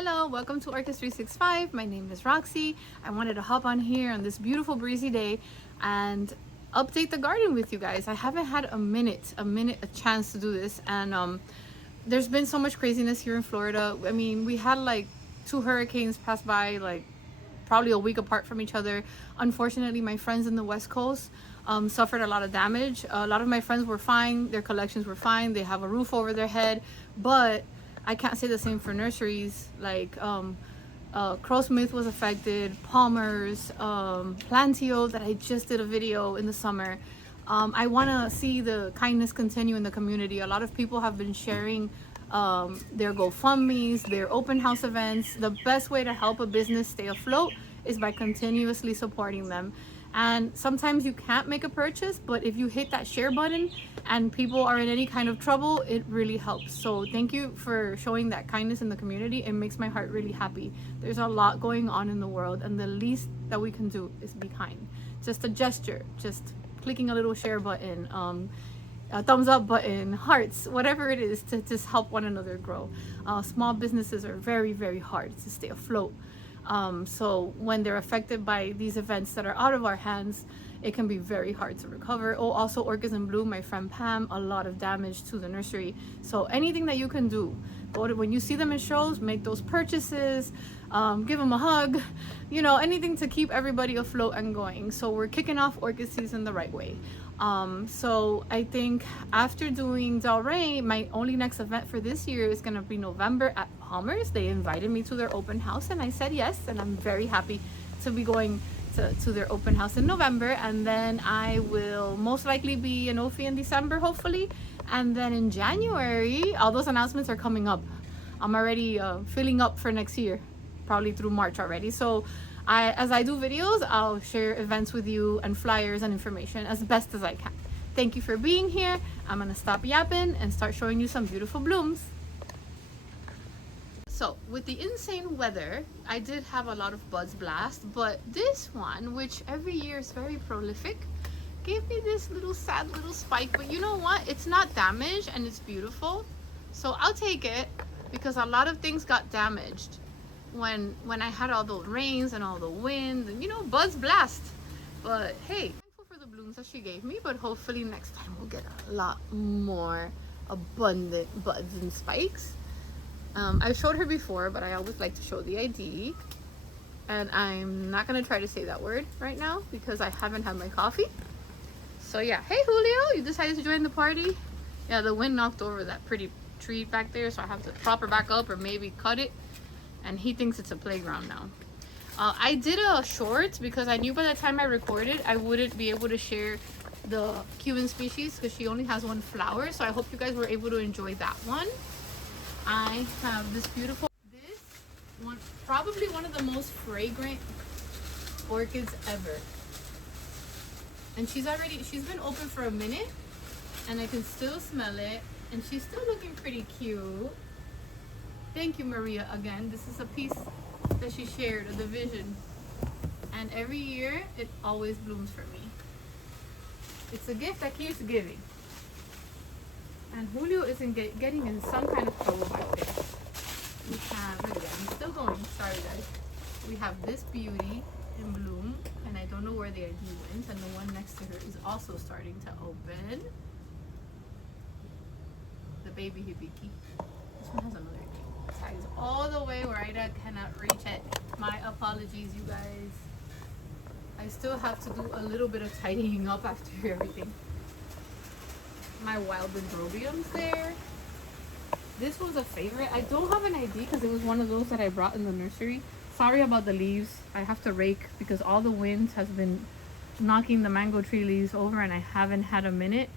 Hello, welcome to Orchids 365. My name is Roxy. I wanted to hop on here on this beautiful breezy day and update the garden with you guys. I haven't had a chance to do this, and there's been so much craziness here in Florida. I mean, we had like 2 hurricanes pass by, like probably a week apart from each other. Unfortunately, my friends in the West Coast suffered a lot of damage. A lot of my friends were fine, their collections were fine, they have a roof over their head, but I can't say the same for nurseries. Like Crowsmith was affected, Palmer's, Plantio that I just did a video in the summer. I want to see the kindness continue in the community. A lot of people have been sharing their GoFundMes, their open house events. The best way to help a business stay afloat is by continuously supporting them. And sometimes you can't make a purchase, but if you hit that share button and people are in any kind of trouble, it really helps. So thank you for showing that kindness in the community. It makes my heart really happy. There's a lot going on in the world, and the least that we can do is be kind. Just a gesture, just clicking a little share button, a thumbs up button, hearts, whatever it is, to just help one another grow. Small businesses are very, very hard to stay afloat. So when they're affected by these events that are out of our hands, it can be very hard to recover. Oh, also Orchids in Bloom, my friend Pam, a lot of damage to the nursery. So anything that you can do, when you see them in shows, make those purchases, give them a hug, you know, anything to keep everybody afloat and going. So we're kicking off orchid season the right way. So I think after doing Delray, my only next event for this year is going to be November at Palmer's. They invited me to their open house and I said yes, and I'm very happy to be going to their open house in November. And then I will most likely be in Ophi in December, hopefully. And then in January, all those announcements are coming up. I'm already filling up for next year, probably through March already. So as I do videos, I'll share events with you and flyers and information as best as I can. Thank you for being here. I'm gonna stop yapping and start showing you some beautiful blooms. So with the insane weather, I did have a lot of buds blast, but this one, which every year is very prolific, gave me this little sad little spike. But you know what? It's not damaged and it's beautiful. So I'll take it, because a lot of things got damaged when I had all those rains and all the wind and, you know, buds blast. But hey, thankful for the blooms that she gave me, but hopefully next time we'll get a lot more abundant buds and spikes. I've showed her before, but I always like to show the ID, and I'm not gonna try to say that word right now because I haven't had my coffee. So yeah, hey Julio, you decided to join the party? Yeah, the wind knocked over that pretty tree back there, so I have to prop her back up or maybe cut it, and he thinks it's a playground now. I did a short because I knew by the time I recorded I wouldn't be able to share the Cuban species because she only has one flower. So I hope you guys were able to enjoy that one. I have this beautiful, this one, probably one of the most fragrant orchids ever. And she's been open for a minute and I can still smell it, and she's still looking pretty cute. Thank you, Maria, again. This is a piece that she shared, a division. And every year, it always blooms for me. It's a gift that keeps giving. And Julio isn't getting in some kind of trouble back there. We have, look at that, I'm still going. Sorry, guys. We have this beauty in bloom, and I don't know where the ID went. And the one next to her is also starting to open. The baby hibiki. This one has another name. Ties all the way where I cannot reach it. My apologies, you guys. I still have to do a little bit of tidying up after everything. My wild dendrobiums there. This was a favorite. I don't have an ID because it was one of those that I brought in the nursery. Sorry about the leaves. I have to rake because all the wind has been knocking the mango tree leaves over, and I haven't had a minute.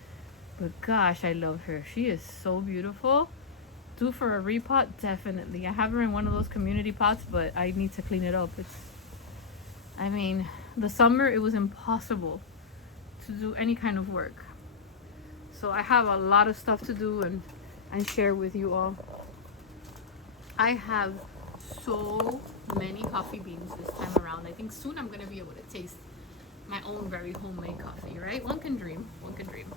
But gosh, I love her. She is so beautiful. Due for a repot, definitely. I have her in one of those community pots, but I need to clean it up. I mean, the summer it was impossible to do any kind of work. So I have a lot of stuff to do and share with you all. I have so many coffee beans this time around. I think soon I'm going to be able to taste my own very homemade coffee, right? One can dream. One can dream.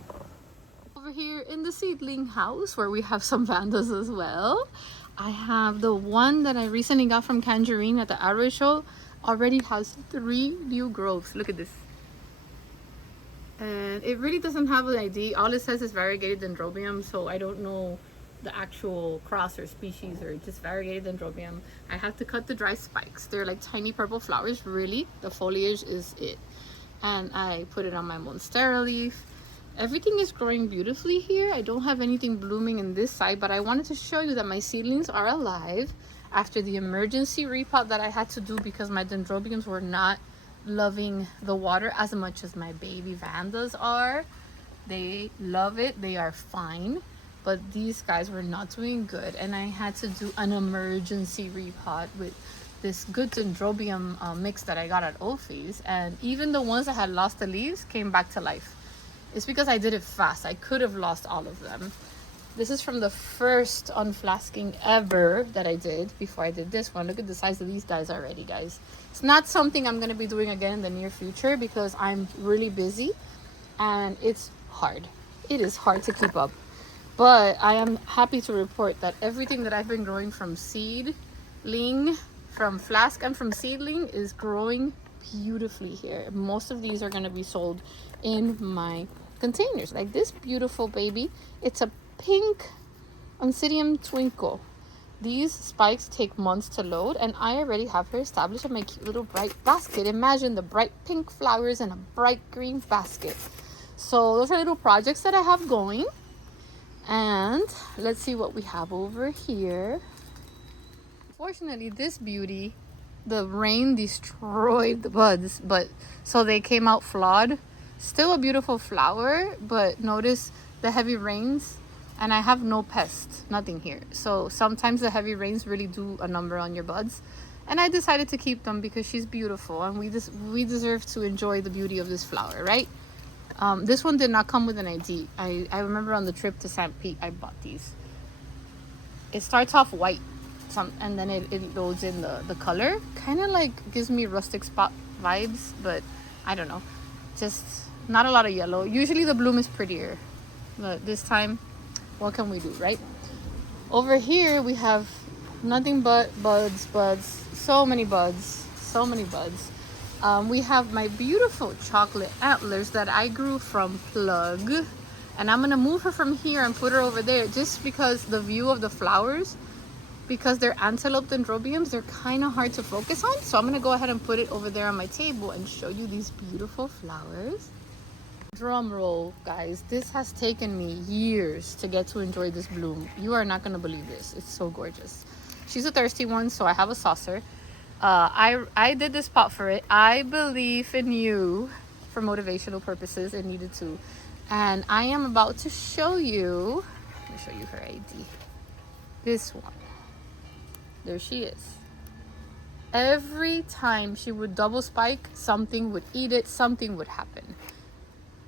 Over here in the seedling house where we have some vandas as well. I have the one that I recently got from Tangerine at the Arrow Show. Already has 3 new growths. Look at this. And it really doesn't have an ID. All it says is variegated dendrobium, so I don't know the actual cross or species, or just variegated dendrobium. I have to cut the dry spikes. They're like tiny purple flowers. Really, the foliage is it. And I put it on my monstera leaf. Everything is growing beautifully here. I don't have anything blooming in this side, but I wanted to show you that my seedlings are alive after the emergency repot that I had to do because my dendrobiums were not loving the water as much as my baby vandas are. They love it. They are fine. But these guys were not doing good, and I had to do an emergency repot with this good dendrobium mix that I got at Ophi's, and even the ones that had lost the leaves came back to life. It's because I did it fast. I could have lost all of them. This is from the first unflasking ever that I did before I did this one. Look at the size of these guys already, guys. It's not something I'm going to be doing again in the near future because I'm really busy and it's hard. It is hard to keep up. But I am happy to report that everything that I've been growing from seedling, from flask and from seedling is growing beautifully here. Most of these are going to be sold in my containers. Like this beautiful baby. It's a pink Oncidium Twinkle. These spikes take months to load, and I already have her established in my cute little bright basket. Imagine the bright pink flowers in a bright green basket. So those are little projects that I have going. And let's see what we have over here. Fortunately, this beauty, the rain destroyed the buds, but so they came out flawed. Still a beautiful flower, but notice the heavy rains, and I have no pest, nothing here. So sometimes the heavy rains really do a number on your buds, and I decided to keep them because she's beautiful, and we deserve to enjoy the beauty of this flower, right? This one did not come with an ID. I remember on the trip to St. Pete, I bought these. It starts off white, and then it loads in the color. Kind of like gives me rustic spot vibes, but I don't know. Just not a lot of yellow. Usually the bloom is prettier, but this time, what can we do, right? Over here we have nothing but buds, so many buds. We have my beautiful chocolate antlers that I grew from Plug, and I'm gonna move her from here and put her over there just because the view of the flowers, because they're antelope dendrobiums, they're kind of hard to focus on. So I'm gonna go ahead and put it over there on my table and show you these beautiful flowers. Drum roll, guys. This has taken me years to get to enjoy this bloom. You are not gonna believe this. It's so gorgeous. She's a thirsty one, so I have a saucer. I did this pot for it. I believe in you for motivational purposes. It needed to. And I am about to show you. Let me show you her ID. This one. There she is. Every time she would double spike, something would eat it, something would happen.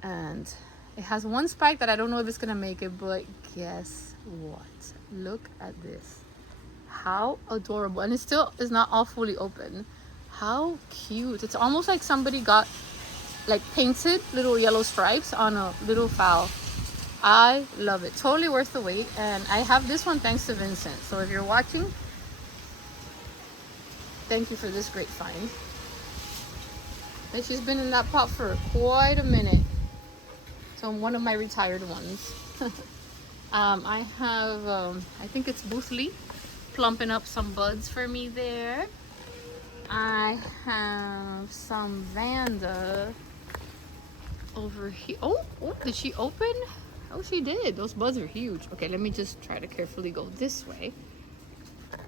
And it has one spike that I don't know if it's gonna make it, but guess what? Look at this. How adorable. And it still is not all fully open. How cute. It's almost like somebody got like painted little yellow stripes on a little fowl. I love it. Totally worth the wait. And I have this one thanks to Vincent. So if you're watching, thank you for this great find. And she's been in that pot for quite a minute. So one of my retired ones. I have, I think it's Booth Lee, plumping up some buds for me there. I have some Vanda over here. Oh, did she open? Oh, she did. Those buds are huge. Okay, let me just try to carefully go this way.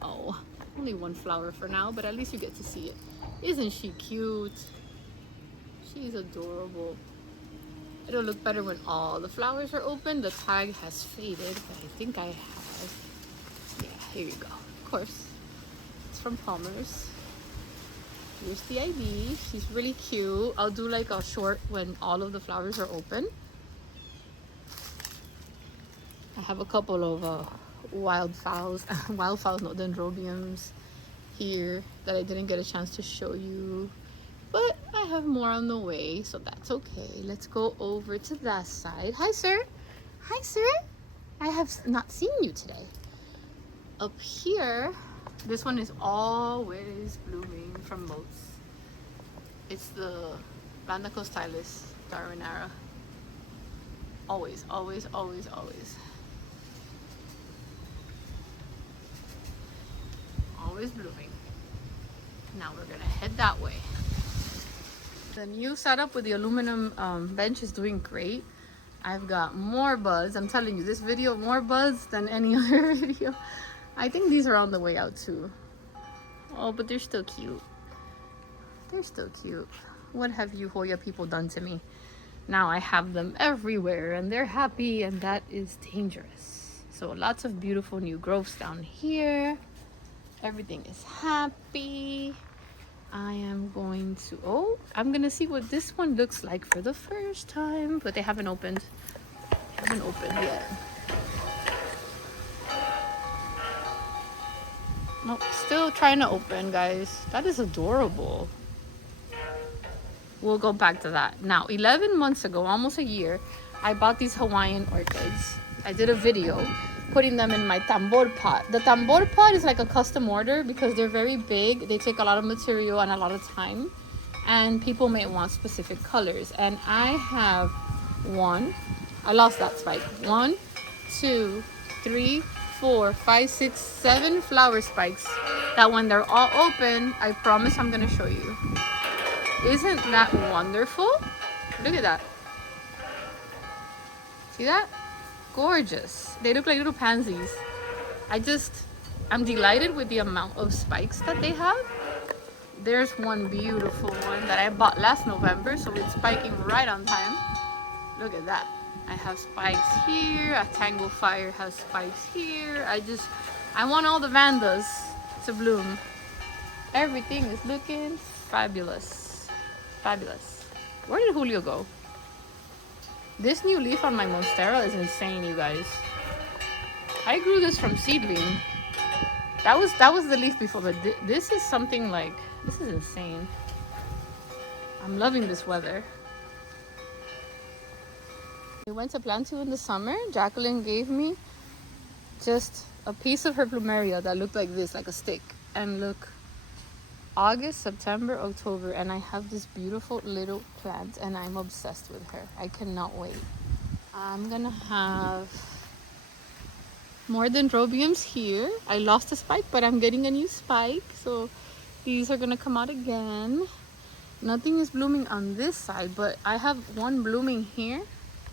Oh, only one flower for now, but at least you get to see it. Isn't she cute? She's adorable. It'll look better when all the flowers are open. The tag has faded, but I think I have. Yeah, here you go. Of course, it's from Palmer's. Here's the ID. She's really cute. I'll do like a short when all of the flowers are open. I have a couple of wildflowers, no, dendrobiums here that I didn't get a chance to show you. But I have more on the way, so that's okay. Let's go over to that side. Hi, sir. Hi, sir. I have not seen you today. Up here, this one is always blooming from Moats. It's the Bandaco Stylus Darwinara. Always, always, always, always. Always blooming. Now we're gonna head that way. The new setup with the aluminum bench is doing great. I've got more buds. I'm telling you, this video, more buds than any other video. I think these are on the way out too. Oh, but they're still cute. They're still cute. What have you Hoya people done to me? Now I have them everywhere and they're happy, and that is dangerous. So lots of beautiful new growths down here. Everything is happy. I am going to, oh, I'm gonna see what this one looks like for the first time, but they haven't opened. Haven't opened yet. Nope, still trying to open, guys. That is adorable. We'll go back to that. Now, 11 months ago, almost a year, I bought these Hawaiian orchids. I did a video putting them in my tambor pot. The tambor pot is like a custom order because they're very big. They take a lot of material and a lot of time. And people may want specific colors. And I have one. I lost that spike. 1, 2, 3, 4, 5, 6, 7 flower spikes that when they're all open, I promise I'm going to show you. Isn't that wonderful? Look at that. See that? Gorgeous. They look like little pansies. I'm delighted with the amount of spikes that they have. There's one beautiful one that I bought last November, so it's spiking right on time. Look at that. I have spikes here. A Tango Fire has spikes here. I want all the Vandas to bloom. Everything is looking fabulous. Fabulous. Where did Julio go? This new leaf on my Monstera is insane, you guys. I grew this from seedling. That was the leaf before, but this is something like, this is insane. I'm loving this weather. We went to Plantu in the summer. Jacqueline gave me just a piece of her Plumeria that looked like this, like a stick. And look, August, September, October, and I have this beautiful little plant and I'm obsessed with her. I cannot wait. I'm gonna have more dendrobiums here. I lost a spike, but I'm getting a new spike, so these are gonna come out again. Nothing is blooming on this side, but I have one blooming here.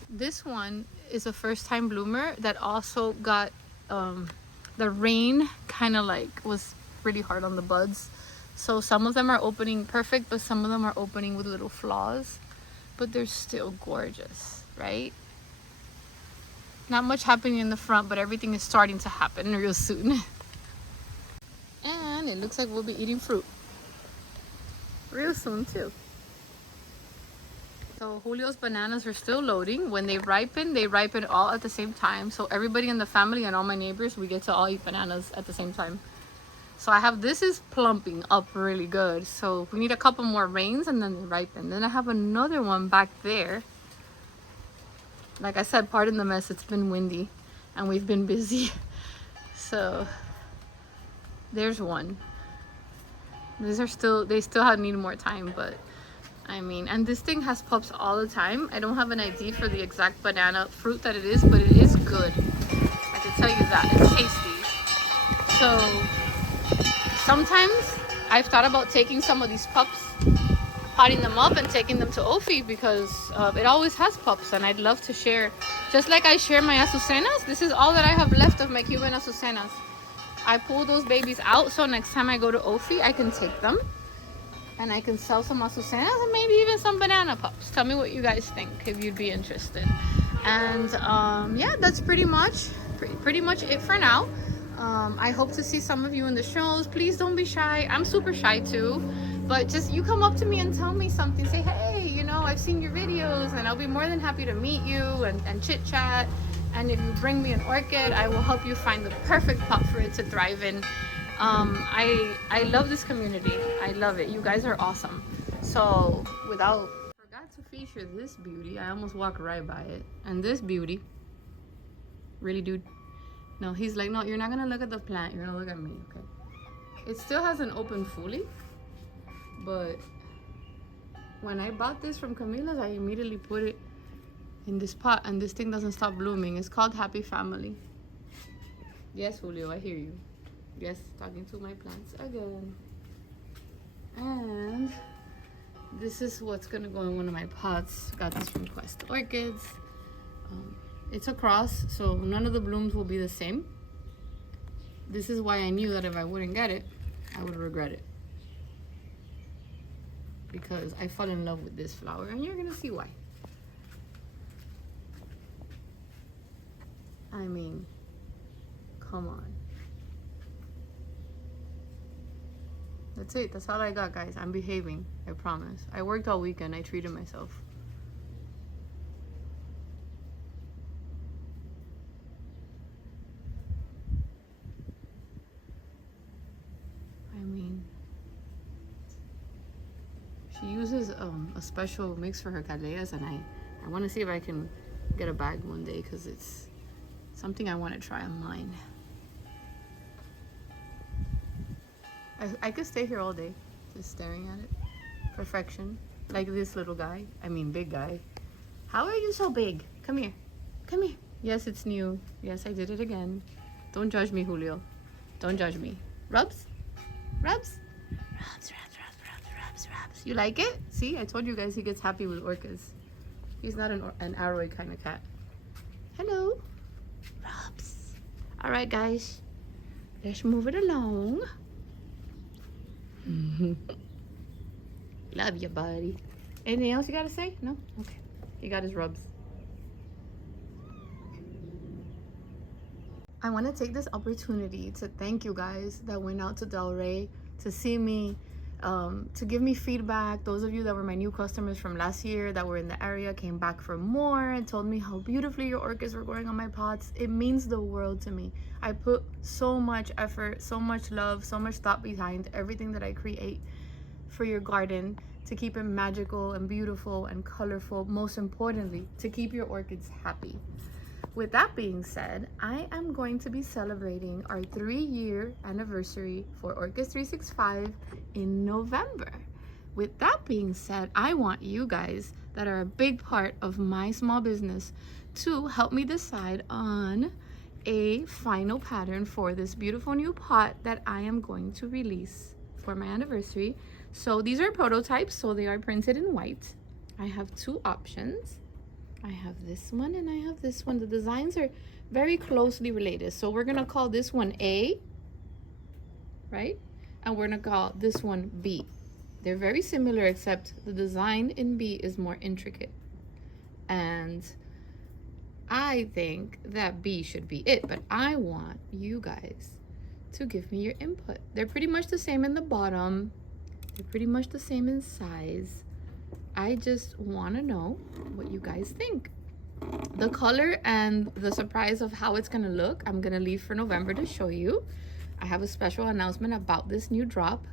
This one is a first time bloomer that also got the rain kind of like was really hard on the buds. So some of them are opening perfect, but some of them are opening with little flaws. But they're still gorgeous, right? Not much happening in the front, but everything is starting to happen real soon. And it looks like we'll be eating fruit real soon too. So Julio's bananas are still loading. When they ripen all at the same time. So everybody in the family and all my neighbors, we get to all eat bananas at the same time. So I have, this is plumping up really good. So we need a couple more rains and then they ripen. Then I have another one back there. Like I said, pardon the mess, it's been windy and we've been busy. So there's one. These are still, they still need more time, but I mean, and this thing has pups all the time. I don't have an ID for the exact banana fruit that it is, but it is good. I can tell you that, it's tasty. So sometimes I've thought about taking some of these pups, potting them up and taking them to Ophi because it always has pups and I'd love to share. Just like I share my Azucenas, this is all that I have left of my Cuban Azucenas. I pull those babies out so next time I go to Ophi, I can take them and I can sell some Azucenas and maybe even some banana pups. Tell me what you guys think if you'd be interested. And yeah, that's pretty much it for now. I hope to see some of you in the shows. Please don't be shy. I'm super shy too, but just you come up to me and tell me something. Say, hey, you know, I've seen your videos, and I'll be more than happy to meet you and chit chat. And if you bring me an orchid, I will help you find the perfect pot for it to thrive in. I love this community. I love it. You guys are awesome. So forgot to feature this beauty. I almost walked right by it. And this beauty, really dude. No, he's like, no, you're not gonna look at the plant, you're gonna look at me, okay? It still hasn't opened fully, but when I bought this from Camila's, I immediately put it in this pot, and this thing doesn't stop blooming. It's called Happy Family. Yes, Julio, I hear you. Yes, talking to my plants again. And this is what's gonna go in one of my pots. Got this from Quest Orchids. It's a cross, so none of the blooms will be the same. This is why I knew that if I wouldn't get it, I would regret it. Because I fell in love with this flower, and you're gonna see why. I mean, come on. That's it. That's all I got, guys. I'm behaving. I promise. I worked all weekend. I treated myself. I mean, she uses a special mix for her calleas, and I want to see if I can get a bag one day, because it's something I want to try on mine. I could stay here all day just staring at it. Perfection. Like this little guy. I mean, big guy. How are you so big? Come here. Come here. Yes, it's new. Yes, I did it again. Don't judge me, Julio. Don't judge me. Rubs? Rubs? Rubs, rubs, rubs, rubs, rubs, rubs. You like it? See, I told you guys he gets happy with orchids. He's not an arrowhead kind of cat. Hello. Rubs. All right, guys. Let's move it along. Love you, buddy. Anything else you gotta say? No? Okay. He got his rubs. I want to take this opportunity to thank you guys that went out to Del Rey to see me, to give me feedback. Those of you that were my new customers from last year that were in the area came back for more and told me how beautifully your orchids were growing on my pots. It means the world to me. I put so much effort, so much love, so much thought behind everything that I create for your garden, to keep it magical and beautiful and colorful. Most importantly, to keep your orchids happy. With that being said, I am going to be celebrating our 3-year anniversary for Orchids 365 in November. With that being said, I want you guys that are a big part of my small business to help me decide on a final pattern for this beautiful new pot that I am going to release for my anniversary. So these are prototypes, so they are printed in white. I have 2 options. I have this one and I have this one. The designs are very closely related. So we're gonna call this one A, right? And we're gonna call this one B. They're very similar, except the design in B is more intricate. And I think that B should be it, but I want you guys to give me your input. They're pretty much the same in the bottom. They're pretty much the same in size. I just want to know what you guys think. The color and the surprise of how it's gonna look, I'm gonna leave for November to show you. I have a special announcement about this new drop.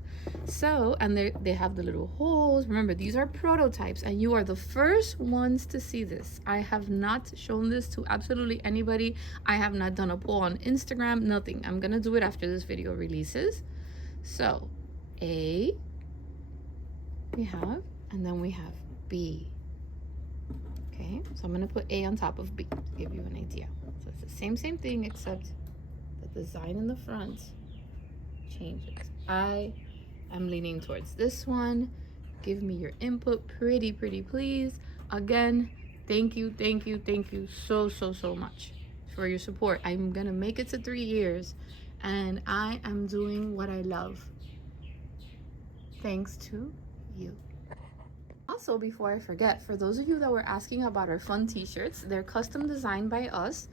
So, and they have the little holes. Remember, these are prototypes and you are the first ones to see this. I have not shown this to absolutely anybody. I have not done a poll on Instagram, nothing. I'm gonna do it after this video releases. So, A, we have, and then we have B. Okay, so I'm gonna put A on top of B to give you an idea. So it's the same thing, except the design in the front changes. I am leaning towards this one. Give me your input, pretty please. Again, thank you so much for your support. I'm gonna make it to 3 years and I am doing what I love thanks to you. Also, before I forget, for those of you that were asking about our fun t-shirts, they're custom designed by us.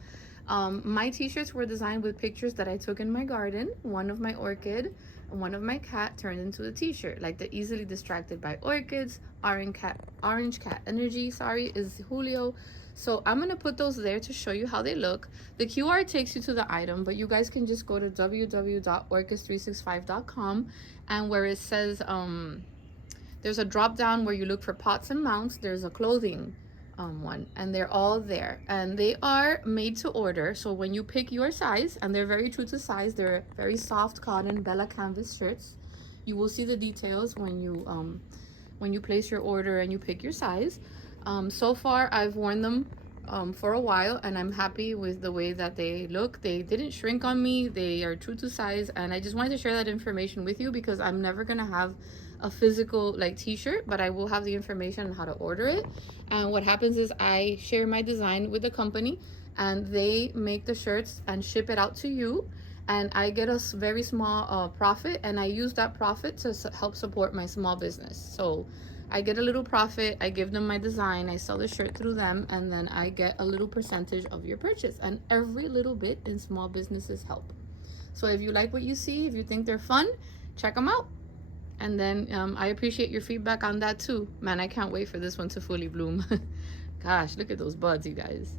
My t-shirts were designed with pictures that I took in my garden, one of my orchid and one of my cat turned into a t-shirt, like the easily distracted by orchids, orange cat energy, sorry, is Julio. So I'm gonna put those there to show you how they look. The QR takes you to the item, but you guys can just go to www.orchids365.com, and where it says there's a drop down where you look for pots and mounts. There's a clothing one, and they're all there, and they are made to order. So when you pick your size, and they're very true to size, they're very soft cotton Bella canvas shirts. You will see the details when you place your order and you pick your size. So far I've worn them for a while, and I'm happy with the way that they look. They didn't shrink on me, they are true to size, and I just wanted to share that information with you because I'm never gonna have a physical like t-shirt, but I will have the information on how to order it. And what happens is I share my design with the company, and they make the shirts and ship it out to you, and I get a very small profit, and I use that profit to help support my small business. So I get a little profit, I give them my design, I sell the shirt through them, and then I get a little percentage of your purchase. And every little bit in small businesses help. So if you like what you see, if you think they're fun, check them out. And then I appreciate your feedback on that too. Man, I can't wait for this one to fully bloom. Gosh, look at those buds, you guys.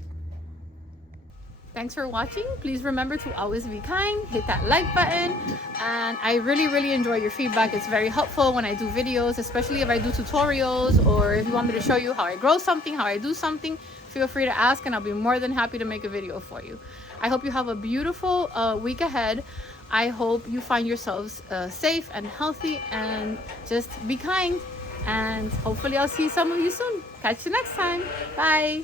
Thanks for watching. Please remember to always be kind. Hit that like button. And I really enjoy your feedback. It's very helpful when I do videos, especially if I do tutorials, or if you want me to show you how I grow something, how I do something. Feel free to ask, and I'll be more than happy to make a video for you. I hope you have a beautiful week ahead. I hope you find yourselves safe and healthy, and just be kind. And hopefully I'll see some of you soon. Catch you next time. Bye.